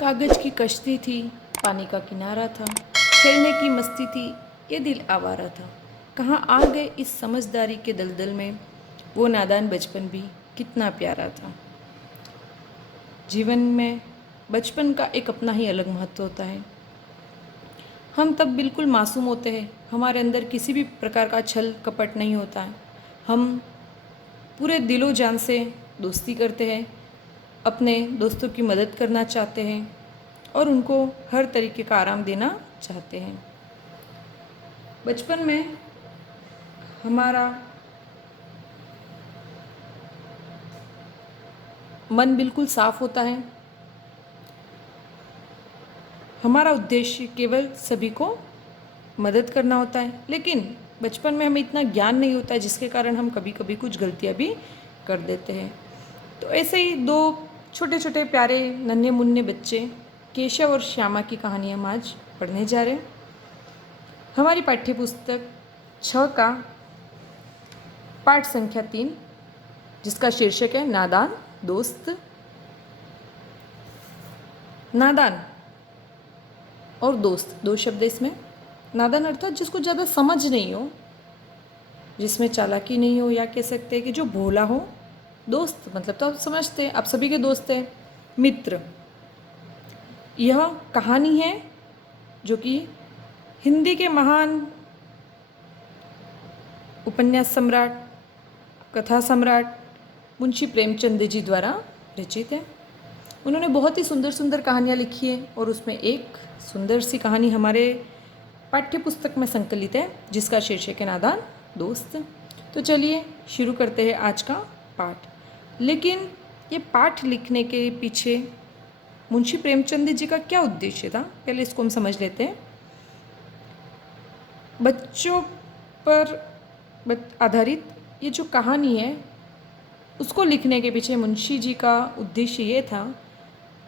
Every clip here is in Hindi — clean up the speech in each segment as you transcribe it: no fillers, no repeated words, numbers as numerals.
कागज की कश्ती थी, पानी का किनारा था, खेलने की मस्ती थी, ये दिल आवारा था। कहाँ आ गए इस समझदारी के दलदल में, वो नादान बचपन भी कितना प्यारा था। जीवन में बचपन का एक अपना ही अलग महत्व होता है। हम तब बिल्कुल मासूम होते हैं, हमारे अंदर किसी भी प्रकार का छल कपट नहीं होता है। हम पूरे दिलो जान से दोस्ती करते हैं, अपने दोस्तों की मदद करना चाहते हैं और उनको हर तरीके का आराम देना चाहते हैं। बचपन में हमारा मन बिल्कुल साफ होता है। हमारा उद्देश्य केवल सभी को मदद करना होता है, लेकिन बचपन में हमें इतना ज्ञान नहीं होता है, जिसके कारण हम कभी कभी कुछ गलतियाँ भी कर देते हैं। तो ऐसे ही दो छोटे छोटे प्यारे नन्हे मुन्ने बच्चे केशव और श्यामा की कहानी हम आज पढ़ने जा रहे हैं। हमारी पाठ्य पुस्तक 6 का पाठ संख्या 3, जिसका शीर्षक है नादान दोस्त। नादान और दोस्त, दो शब्द इसमें। नादान अर्थात जिसको ज़्यादा समझ नहीं हो, जिसमें चालाकी नहीं हो, या कह सकते हैं कि जो भोला हो। दोस्त मतलब तो आप समझते हैं, आप सभी के दोस्त हैं, मित्र। यह कहानी है जो कि हिंदी के महान उपन्यास सम्राट, कथा सम्राट मुंशी प्रेमचंद जी द्वारा रचित है। उन्होंने बहुत ही सुंदर सुंदर कहानियाँ लिखी हैं और उसमें एक सुंदर सी कहानी हमारे पाठ्य पुस्तक में संकलित है, जिसका शीर्षक है नादान दोस्त। तो चलिए शुरू करते हैं आज का पाठ। लेकिन ये पाठ लिखने के पीछे मुंशी प्रेमचंद जी का क्या उद्देश्य था, पहले इसको हम समझ लेते हैं। बच्चों पर आधारित ये जो कहानी है, उसको लिखने के पीछे मुंशी जी का उद्देश्य ये था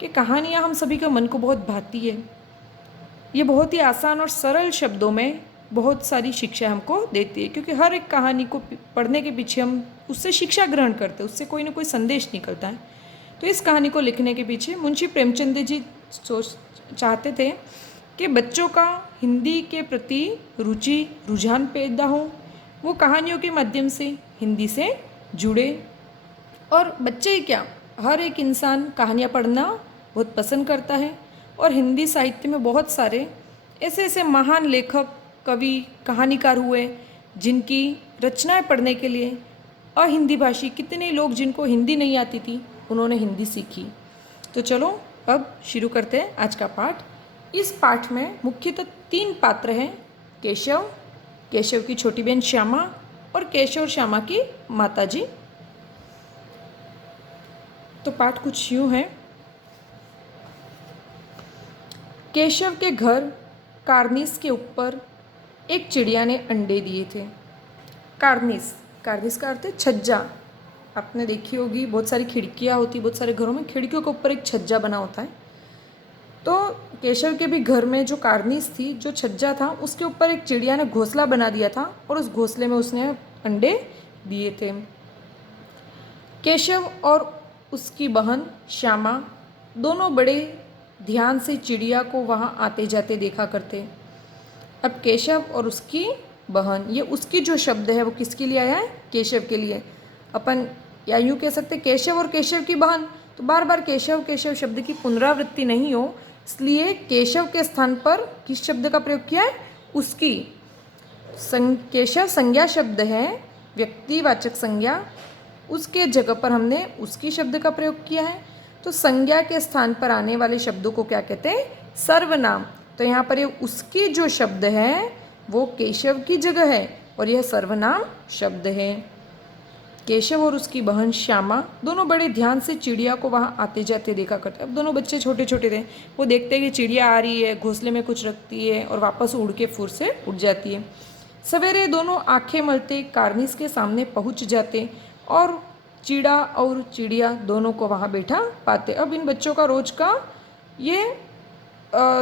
कि कहानियाँ हम सभी के मन को बहुत भाती है। ये बहुत ही आसान और सरल शब्दों में बहुत सारी शिक्षा हमको देती है, क्योंकि हर एक कहानी को पढ़ने के पीछे हम उससे शिक्षा ग्रहण करते हैं, उससे कोई ना कोई संदेश निकलता है। तो इस कहानी को लिखने के पीछे मुंशी प्रेमचंद जी चाहते थे कि बच्चों का हिंदी के प्रति रुझान पैदा हो, वो कहानियों के माध्यम से हिंदी से जुड़े। और बच्चे ही क्या, हर एक इंसान कहानियाँ पढ़ना बहुत पसंद करता है। और हिंदी साहित्य में बहुत सारे ऐसे ऐसे महान लेखक, कवि, कहानीकार हुए, जिनकी रचनाएं पढ़ने के लिए अहिंदी भाषी कितने लोग, जिनको हिंदी नहीं आती थी, उन्होंने हिंदी सीखी। तो चलो अब शुरू करते हैं आज का पाठ। इस पाठ में मुख्यतः 3 पात्र हैं, केशव, केशव की छोटी बहन श्यामा और केशव और श्यामा की माताजी। तो पाठ कुछ यूँ है। केशव के घर कार्निस के ऊपर एक चिड़िया ने अंडे दिए थे। कार्निस, कार्निस का अर्थ है छज्जा। आपने देखी होगी, बहुत सारी खिड़कियाँ होती, बहुत सारे घरों में खिड़कियों के ऊपर एक छज्जा बना होता है। तो केशव के भी घर में जो कार्निस थी, जो छज्जा था, उसके ऊपर एक चिड़िया ने घोंसला बना दिया था और उस घोंसले में उसने अंडे दिए थे। केशव और उसकी बहन श्यामा दोनों बड़े ध्यान से चिड़िया को वहाँ आते जाते देखा करते। अब केशव और उसकी बहन, ये उसकी जो शब्द है वो किसके लिए आया है, केशव के लिए। अपन या यूँ कह सकते केशव और केशव की बहन, तो बार बार केशव केशव शब्द की पुनरावृत्ति नहीं हो, इसलिए केशव के स्थान पर किस शब्द का प्रयोग किया है, उसकी। केशव संज्ञा शब्द है, व्यक्तिवाचक संज्ञा, उसके जगह पर हमने उसकी शब्द का प्रयोग किया है। तो संज्ञा के स्थान पर आने वाले शब्दों को क्या कहते हैं, सर्वनाम। तो यहाँ पर ये उसकी जो शब्द है वो केशव की जगह है और यह सर्वनाम शब्द है। केशव और उसकी बहन श्यामा दोनों बड़े ध्यान से चिड़िया को वहाँ आते जाते देखा करते। अब दोनों बच्चे छोटे छोटे थे, वो देखते हैं कि चिड़िया आ रही है, घोंसले में कुछ रखती है और वापस उड़ के फुर से उड़ जाती है। सवेरे दोनों आंखें मलते कार्निस के सामने पहुँच जाते और चिड़ा और चिड़िया दोनों को वहाँ बैठा पाते। अब इन बच्चों का रोज का ये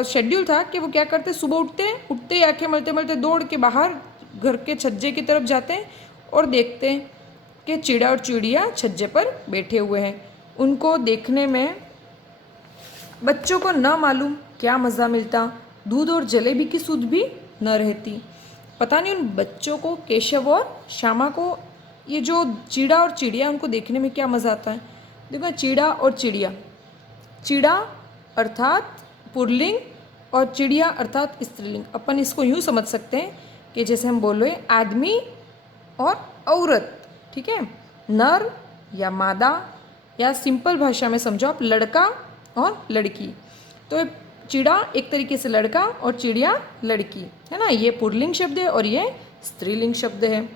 शेड्यूल था कि वो क्या करते, सुबह उठते ही आंखें मलते मलते दौड़ के बाहर घर के छज्जे की तरफ जाते हैं और देखते हैं कि चिड़ा और चिड़िया छज्जे पर बैठे हुए हैं। उनको देखने में बच्चों को न मालूम क्या मज़ा मिलता, दूध और जलेबी की सुध भी न रहती। पता नहीं उन बच्चों को, केशव और श्यामा को, ये जो चीड़ा और चिड़िया उनको देखने में क्या मज़ा आता है। देखो चीड़ा और चिड़िया, चीड़ा अर्थात पुल्लिंग और चिड़िया अर्थात स्त्रीलिंग। अपन इसको यूँ समझ सकते हैं कि जैसे हम बोल रहे आदमी और औरत, ठीक है, नर या मादा, या सिंपल भाषा में समझो आप लड़का और लड़की। तो चिड़ा एक तरीके से लड़का और चिड़िया लड़की है ना, ये पुल्लिंग शब्द है और ये स्त्रीलिंग शब्द है।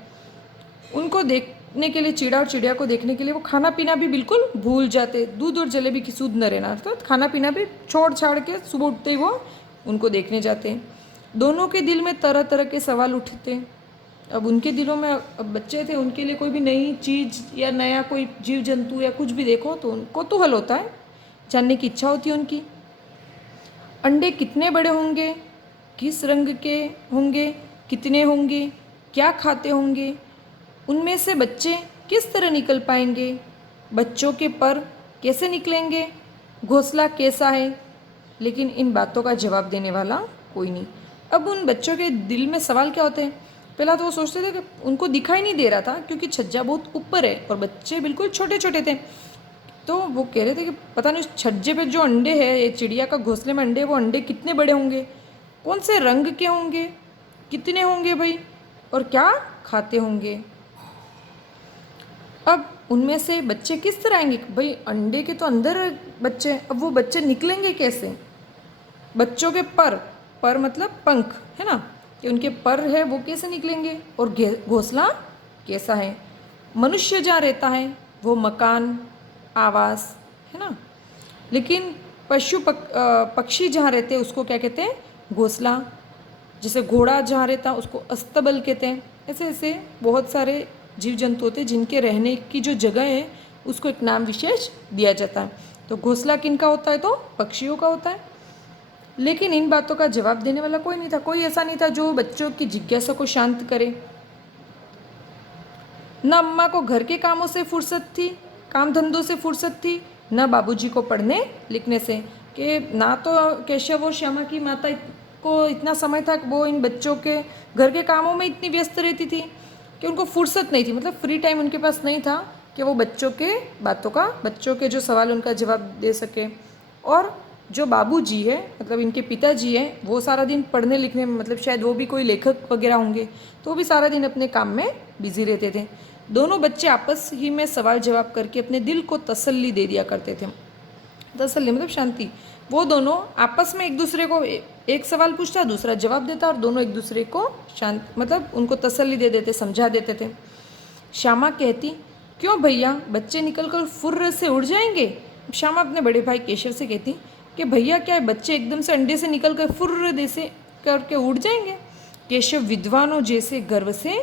उनको देखने के लिए, चिड़ा और चिड़िया को देखने के लिए वो खाना पीना भी बिल्कुल भूल जाते। दूध और जलेबी की सूद न रहना, अर्थात खाना पीना भी छोड़ छाड़ के सुबह उठते ही वो उनको देखने जाते हैं। दोनों के दिल में तरह तरह के सवाल उठते। अब उनके दिलों में, अब बच्चे थे, उनके लिए कोई भी नई चीज़ या नया कोई जीव जंतु या कुछ भी देखो तो उनको कौतूहल होता है, जानने की इच्छा होती है उनकी। अंडे कितने बड़े होंगे, किस रंग के होंगे, कितने होंगे, क्या खाते होंगे, उनमें से बच्चे किस तरह निकल पाएंगे, बच्चों के पर कैसे निकलेंगे, घोंसला कैसा है। लेकिन इन बातों का जवाब देने वाला कोई नहीं। अब उन बच्चों के दिल में सवाल क्या होते हैं, पहला तो वो सोचते थे कि उनको दिखाई नहीं दे रहा था क्योंकि छज्जा बहुत ऊपर है और बच्चे बिल्कुल छोटे छोटे थे। तो वो कह रहे थे कि पता नहीं उस छज्जे पे जो अंडे हैं, ये चिड़िया का घोंसले में अंडे, वो अंडे कितने बड़े होंगे, कौन से रंग के होंगे, कितने होंगे भाई, और क्या खाते होंगे। अब उनमें से बच्चे किस तरह आएंगे भाई, अंडे के तो अंदर बच्चे, अब वो बच्चे निकलेंगे कैसे। बच्चों के पर मतलब पंख है ना, कि उनके पर है वो कैसे निकलेंगे, और घोंसला कैसा है। मनुष्य जहाँ रहता है वो मकान, आवास है ना, लेकिन पक्षी जहाँ रहते हैं उसको क्या कहते हैं, घोंसला। जैसे घोड़ा जहाँ रहता है उसको अस्तबल कहते हैं। ऐसे ऐसे बहुत सारे जीव जंतु होते हैं जिनके रहने की जो जगह है उसको एक नाम विशेष दिया जाता है। तो घोंसला किनका होता है, तो पक्षियों का होता है। लेकिन इन बातों का जवाब देने वाला कोई नहीं था, कोई ऐसा नहीं था जो बच्चों की जिज्ञासा को शांत करे। न अम्मा को घर के कामों से फुर्सत थी, काम धंधों से फुर्सत थी, न बाबूजी को पढ़ने लिखने से, कि ना तो केशव और श्यामा की माता को इतना समय था कि वो इन बच्चों के घर के कामों में इतनी व्यस्त रहती थी कि उनको फुर्सत नहीं थी, मतलब फ्री टाइम उनके पास नहीं था कि वो बच्चों के बातों का, बच्चों के जो सवाल उनका जवाब दे सके। और जो बाबूजी है, मतलब इनके पिताजी हैं, वो सारा दिन पढ़ने लिखने में, मतलब शायद वो भी कोई लेखक वगैरह होंगे, तो वो भी सारा दिन अपने काम में बिजी रहते थे। दोनों बच्चे आपस ही में सवाल जवाब करके अपने दिल को तसल्ली दे दिया करते थे। तसल्ली मतलब शांति। वो दोनों आपस में एक दूसरे को एक सवाल पूछता, दूसरा जवाब देता, और दोनों एक दूसरे को शांत, मतलब उनको तसल्ली दे देते, समझा देते थे। श्यामा कहती, क्यों भैया, बच्चे निकलकर फुर्र से उड़ जाएंगे। श्यामा अपने बड़े भाई केशव से कहती कि भैया क्या है, बच्चे एकदम से अंडे से निकलकर फुर्र जैसे करके उड़ जाएंगे। केशव विद्वानों जैसे गर्व से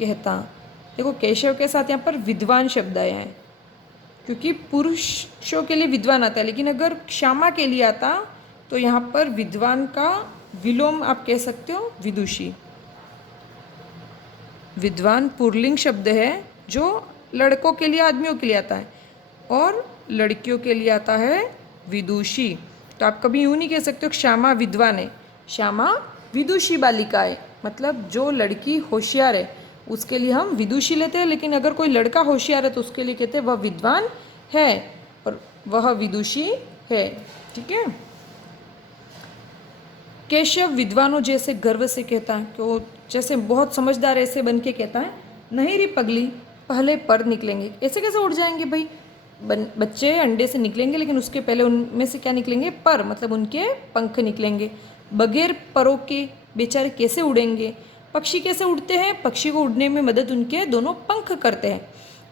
कहता। देखो केशव के साथ यहाँ पर विद्वान शब्द आया है क्योंकि पुरुषों के लिए विद्वान आता है, लेकिन अगर श्यामा के लिए आता तो यहाँ पर विद्वान का विलोम आप कह सकते हो विदुषी। विद्वान पुल्लिंग शब्द है जो लड़कों के लिए, आदमियों के लिए आता है, और लड़कियों के लिए आता है विदुषी। तो आप कभी यूँ नहीं कह सकते हो श्यामा विद्वान है, श्यामा विदुषी बालिका है, मतलब जो लड़की होशियार है उसके लिए हम विदुषी लेते हैं, लेकिन अगर कोई लड़का होशियार है तो उसके लिए कहते हैं वह विद्वान है और वह विदुषी है। ठीक है। केशव विद्वानों जैसे गर्व से कहता है कि वो जैसे बहुत समझदार ऐसे बन के कहता है, नहीं रे पगली, पहले पर निकलेंगे। ऐसे कैसे उड़ जाएंगे भाई, बच्चे अंडे से निकलेंगे लेकिन उसके पहले उनमें से क्या निकलेंगे, पर, मतलब उनके पंख निकलेंगे। बगैर परों के बेचारे कैसे उड़ेंगे। पक्षी कैसे उड़ते हैं, पक्षी को उड़ने में मदद उनके दोनों पंख करते हैं,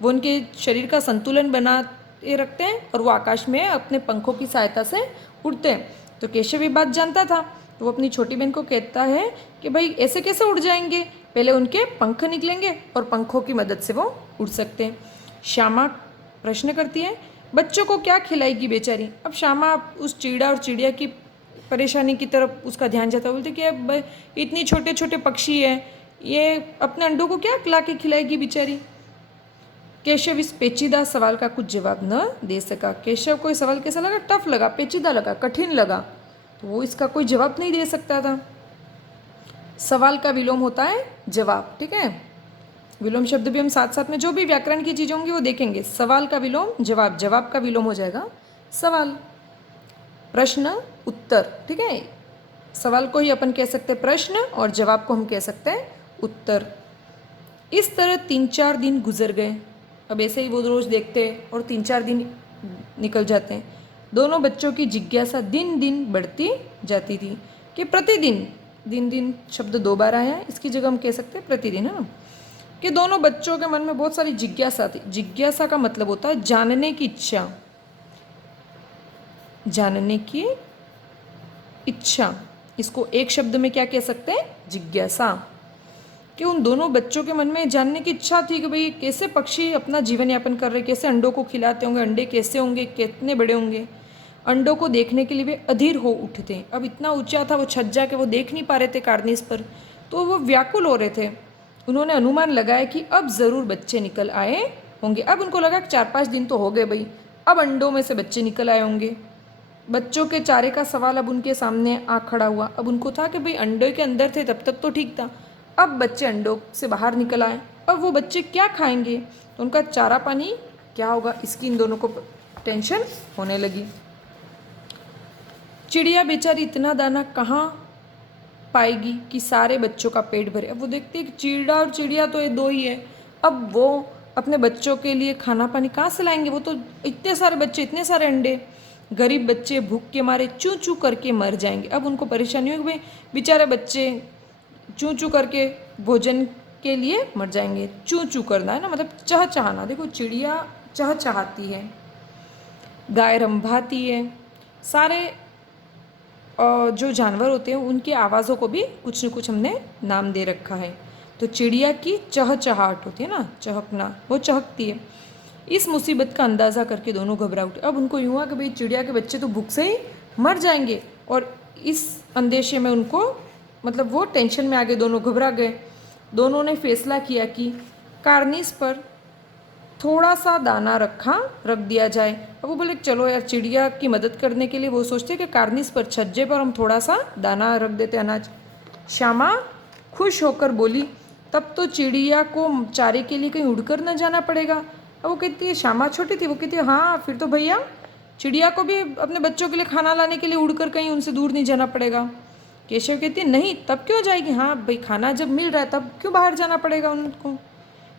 वो उनके शरीर का संतुलन बनाए रखते हैं और वो आकाश में अपने पंखों की सहायता से उड़ते हैं। तो केशव ये बात जानता था, तो वो अपनी छोटी बहन को कहता है कि भाई ऐसे कैसे उड़ जाएंगे, पहले उनके पंख निकलेंगे और पंखों की मदद से वो उड़ सकते हैं। श्यामा प्रश्न करती है, बच्चों को क्या खिलाएगी बेचारी। अब श्यामा उस चिड़ा और चिड़िया की परेशानी की तरफ उसका ध्यान जाता है, बोलते कि अब इतनी छोटे छोटे पक्षी हैं, ये अपने अंडों को क्या ला के खिलाएगी बेचारी। केशव इस पेचीदा सवाल का कुछ जवाब न दे सका। केशव को ये सवाल कैसा लगा? टफ लगा, पेचीदा लगा, कठिन लगा, तो वो इसका कोई जवाब नहीं दे सकता था। सवाल का विलोम होता है जवाब, ठीक है। विलोम शब्द भी हम साथ साथ में जो भी व्याकरण की चीज़ें होंगी वो देखेंगे। सवाल का विलोम जवाब, जवाब का विलोम हो जाएगा सवाल। प्रश्न उत्तर, ठीक है। सवाल को ही अपन कह सकते हैं प्रश्न और जवाब को हम कह सकते हैं उत्तर। इस तरह 3-4 दिन गुजर गए। अब ऐसे ही वो रोज़ देखते और 3-4 दिन निकल जाते हैं। दोनों बच्चों की जिज्ञासा दिन दिन बढ़ती जाती थी कि प्रतिदिन, दिन दिन शब्द 2 बार आया है, इसकी जगह हम कह सकते हैं प्रतिदिन, है ना। कि दोनों बच्चों के मन में बहुत सारी जिज्ञासा थी। जिज्ञासा का मतलब होता है जानने की इच्छा, जानने की इच्छा। इसको एक शब्द में क्या कह सकते हैं? जिज्ञासा। कि उन दोनों बच्चों के मन में जानने की इच्छा थी कि भाई कैसे पक्षी अपना जीवन यापन कर रहे, कैसे अंडों को खिलाते होंगे, अंडे कैसे होंगे, कितने बड़े होंगे। अंडों को देखने के लिए वे अधीर हो उठते। अब इतना ऊंचा था वो छज्जा के वो देख नहीं पा रहे थे कार्निस पर, तो वो व्याकुल हो रहे थे। उन्होंने अनुमान लगाया कि अब ज़रूर बच्चे निकल आए होंगे। अब उनको लगा कि 4-5 दिन तो हो गए भाई, अब अंडों में से बच्चे निकल आए होंगे। बच्चों के चारे का सवाल अब उनके सामने आ खड़ा हुआ। अब उनको था कि भाई अंडे के अंदर थे तब तक तो ठीक था, अब बच्चे अंडों से बाहर निकल आए, अब वो बच्चे क्या खाएंगे, तो उनका चारा पानी क्या होगा, इसकी इन दोनों को टेंशन होने लगी। चिड़िया बेचारी इतना दाना कहाँ पाएगी कि सारे बच्चों का पेट भरे। अब वो देखते हैं कि चिड़ा और चिड़िया तो ये 2 ही है, अब वो अपने बच्चों के लिए खाना पानी कहाँ से लाएंगे? वो तो इतने सारे बच्चे, इतने सारे अंडे, गरीब बच्चे भूख के मारे चूँ चूँ करके मर जाएंगे। अब उनको परेशानी होगी, भाई बेचारे बच्चे चूँ चूँ करके भोजन के लिए मर जाएंगे। चूँ चूँ करना है ना, मतलब चहचहाना। देखो चिड़िया चहचहाती है, गाय रंभाती है, सारे जो जानवर होते हैं उनकी आवाज़ों को भी कुछ न कुछ हमने नाम दे रखा है। तो चिड़िया की चहचहाहट होती है ना, चहकना, वो चहकती है। इस मुसीबत का अंदाज़ा करके दोनों घबरा उठे। अब उनको यूँ हुआ कि भाई चिड़िया के बच्चे तो भूख से ही मर जाएंगे, और इस अंदेशे में उनको, मतलब वो टेंशन में आ गए, दोनों घबरा गए। दोनों ने फैसला किया कि कार्निस पर थोड़ा सा दाना रख दिया जाए। अब वो बोले चलो यार, चिड़िया की मदद करने के लिए वो सोचते कि कार्निस पर, छज्जे पर हम थोड़ा सा दाना रख देते अनाज। श्यामा खुश होकर बोली, तब तो चिड़िया को चारे के लिए कहीं उड़कर न जाना पड़ेगा। अब वो कहती है, श्यामा छोटी थी, वो कहती है हाँ फिर तो भैया चिड़िया को भी अपने बच्चों के लिए खाना लाने के लिए उड़कर कहीं उनसे दूर नहीं जाना पड़ेगा। केशव कहती है नहीं, तब क्यों जाएगी, हाँ भाई खाना जब मिल रहा है तब क्यों बाहर जाना पड़ेगा उनको।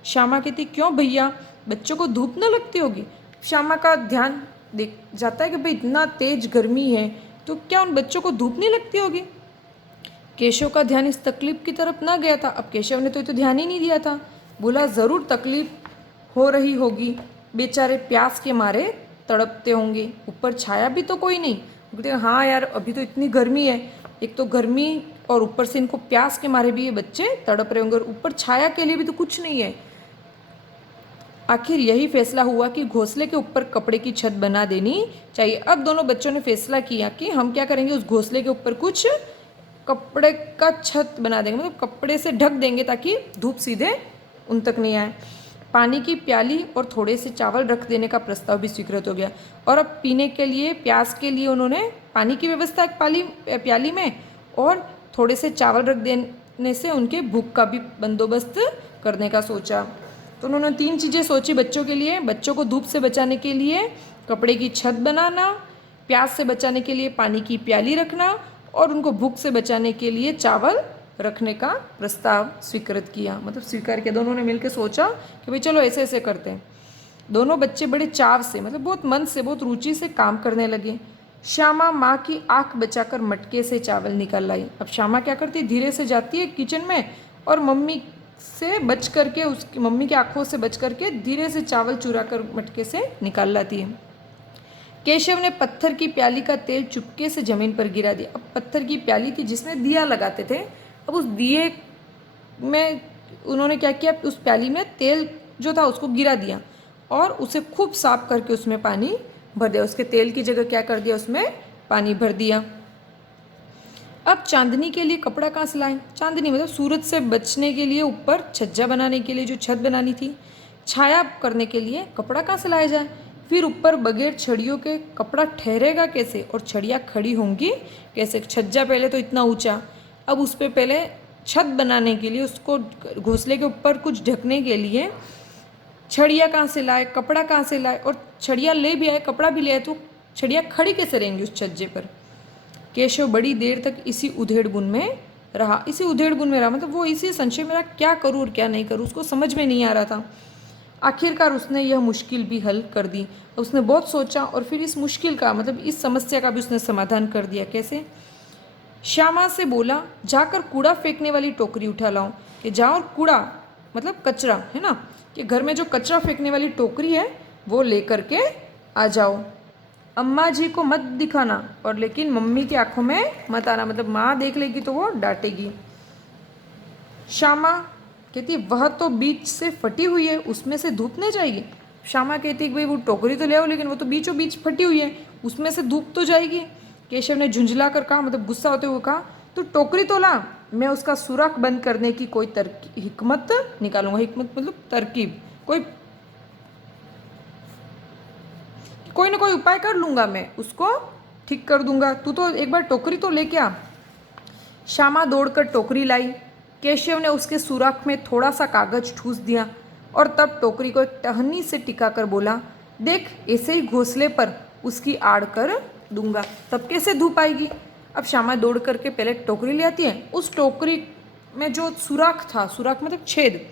श्यामा कहती क्यों भैया, बच्चों को धूप न लगती होगी। श्यामा का ध्यान देख जाता है कि भाई इतना तेज गर्मी है तो क्या उन बच्चों को धूप नहीं लगती होगी। केशव का ध्यान इस तकलीफ की तरफ ना गया था। अब केशव ने तो ध्यान ही नहीं दिया था। बोला ज़रूर तकलीफ हो रही होगी, बेचारे प्यास के मारे तड़पते होंगे, ऊपर छाया भी तो कोई नहीं। बोलते हाँ यार अभी तो इतनी गर्मी है, एक तो गर्मी और ऊपर से इनको प्यास के मारे भी ये बच्चे तड़प रहे होंगे, और ऊपर छाया के लिए भी तो कुछ नहीं है। आखिर यही फैसला हुआ कि घोंसले के ऊपर कपड़े की छत बना देनी चाहिए। अब दोनों बच्चों ने फैसला किया कि हम क्या करेंगे, उस घोंसले के ऊपर कुछ कपड़े का छत बना देंगे, मतलब कपड़े से ढक देंगे ताकि धूप सीधे उन तक नहीं आए। पानी की प्याली और थोड़े से चावल रख देने का प्रस्ताव भी स्वीकृत हो गया, और अब पीने के लिए, प्यास के लिए उन्होंने पानी की व्यवस्था प्याली में, और थोड़े से चावल रख देने से उनके भूख का भी बंदोबस्त करने का सोचा। तो उन्होंने 3 चीज़ें सोची बच्चों के लिए। बच्चों को धूप से बचाने के लिए कपड़े की छत बनाना, प्यास से बचाने के लिए पानी की प्याली रखना, और उनको भूख से बचाने के लिए चावल रखने का प्रस्ताव स्वीकृत किया, मतलब स्वीकार किया। दोनों ने मिलकर सोचा कि भाई चलो ऐसे ऐसे करते हैं। दोनों बच्चे बड़े चाव से, मतलब बहुत मन से, बहुत रुचि से काम करने लगे। श्यामा माँ की आँख बचाकर मटके से चावल निकाल लाई। अब श्यामा क्या करती है, धीरे से जाती है किचन में और मम्मी से बच करके, उसकी मम्मी की आँखों से बच करके धीरे से चावल चुरा कर मटके से निकाल लाती है। केशव ने पत्थर की प्याली का तेल चुपके से जमीन पर गिरा दिया। अब पत्थर की प्याली थी जिसमें दिया लगाते थे, अब उस दिए में उन्होंने क्या किया, उस प्याली में तेल जो था उसको गिरा दिया और उसे खूब साफ करके उसमें पानी भर दिया। उसके तेल की जगह क्या कर दिया, उसमें पानी भर दिया। अब चांदनी के लिए कपड़ा कहाँ से लाएं, चांदनी मतलब सूरज से बचने के लिए ऊपर छज्जा बनाने के लिए जो छत बनानी थी। छाया करने के लिए कपड़ा कहाँ से लाया जाए? फिर ऊपर बगैर छड़ियों के कपड़ा ठहरेगा कैसे और छड़ियाँ खड़ी होंगी कैसे? छज्जा पहले तो इतना ऊंचा, अब उस पर पहले छत बनाने के लिए उसको घोंसले के ऊपर कुछ ढकने के लिए छड़ियाँ कहाँ से लाए, कपड़ा कहाँ से लाए, और छड़ियाँ ले भी आए, कपड़ा भी ले आए, तो छड़ियाँ खड़ी कैसे रहेंगी उस छज्जे पर? केशव बड़ी देर तक इसी उधेड़-बुन में रहा। इसी उधेड़-बुन में रहा मतलब वो इसी संशय में रहा, क्या करूँ और क्या नहीं करूँ, उसको समझ में नहीं आ रहा था। आखिरकार उसने यह मुश्किल भी हल कर दी। उसने बहुत सोचा और फिर इस मुश्किल का मतलब इस समस्या का भी उसने समाधान कर दिया। कैसे? श्यामा से बोला, जाकर कूड़ा फेंकने वाली टोकरी उठा लाओ। कि जाओ और कूड़ा मतलब कचरा है ना, कि घर में जो कचरा फेंकने वाली टोकरी है वो लेकर के आ जाओ। अम्मा जी को मत दिखाना और लेकिन मम्मी की आंखों में मत आना, मतलब माँ देख लेगी तो वो डांटेगी। श्यामा कहती वह तो बीच से फटी हुई है, उसमें से धूप नहीं जाएगी। श्यामा कहती कि भाई वो टोकरी तो ले आओ लेकिन वो तो बीचों बीच फटी हुई है, उसमें से धूप तो जाएगी। केशव ने झुंझला कर कहा, मतलब गुस्सा होते हुए कहा, तो टोकरी तो ला, मैं उसका सुराख बंद करने की कोई हिकमत निकालूंगा। हिकमत मतलब तरकीब, कोई ना कोई उपाय कर लूँगा, मैं उसको ठीक कर दूंगा, तू तो एक बार टोकरी तो लेके आ। श्यामा दौड़कर टोकरी लाई। केशव ने उसके सुराख में थोड़ा सा कागज ठूस दिया और तब टोकरी को एक टहनी से टिका कर बोला, देख ऐसे ही घोंसले पर उसकी आड़ कर दूंगा, तब कैसे धूप आएगी। अब श्यामा दौड़ करके पहले टोकरी ले आती है, उस टोकरी में जो सुराख था, सुराख मतलब छेद,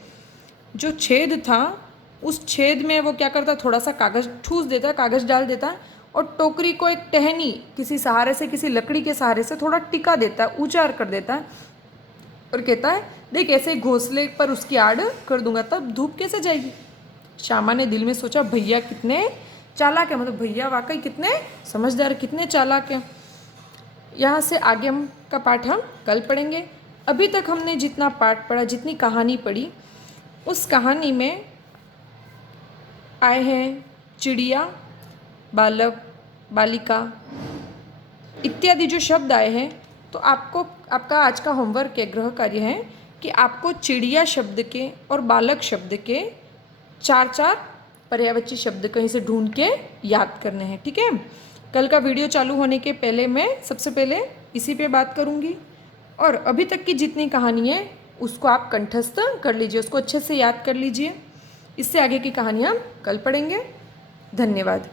जो छेद था उस छेद में वो क्या करता है, थोड़ा सा कागज ठूस देता है, कागज डाल देता है और टोकरी को एक टहनी किसी सहारे से, किसी लकड़ी के सहारे से थोड़ा टिका देता है, ऊंचा कर देता है और कहता है देख ऐसे घोंसले पर उसकी आड़ कर दूंगा, तब धूप कैसे जाएगी। श्यामा ने दिल में सोचा भैया कितने चालाक है, मतलब भैया वाकई कितने समझदार, कितने चालाक हैं। यहाँ से आगे हम का पाठ हम कल पढ़ेंगे। अभी तक हमने जितना पाठ पढ़ा, जितनी कहानी पढ़ी, उस कहानी में आए हैं चिड़िया, बालक, बालिका इत्यादि जो शब्द आए हैं। तो आपको आपका आज का होमवर्क है, गृह कार्य है कि आपको चिड़िया शब्द के और बालक शब्द के 4-4 पर्यायवाची शब्द कहीं से ढूंढ के याद करने हैं, ठीक है। कल का वीडियो चालू होने के पहले मैं सबसे पहले इसी पे बात करूँगी और अभी तक की जितनी कहानी है उसको आप कंठस्थ कर लीजिए, उसको अच्छे से याद कर लीजिए। इससे आगे की कहानियाँ कल पढ़ेंगे। धन्यवाद।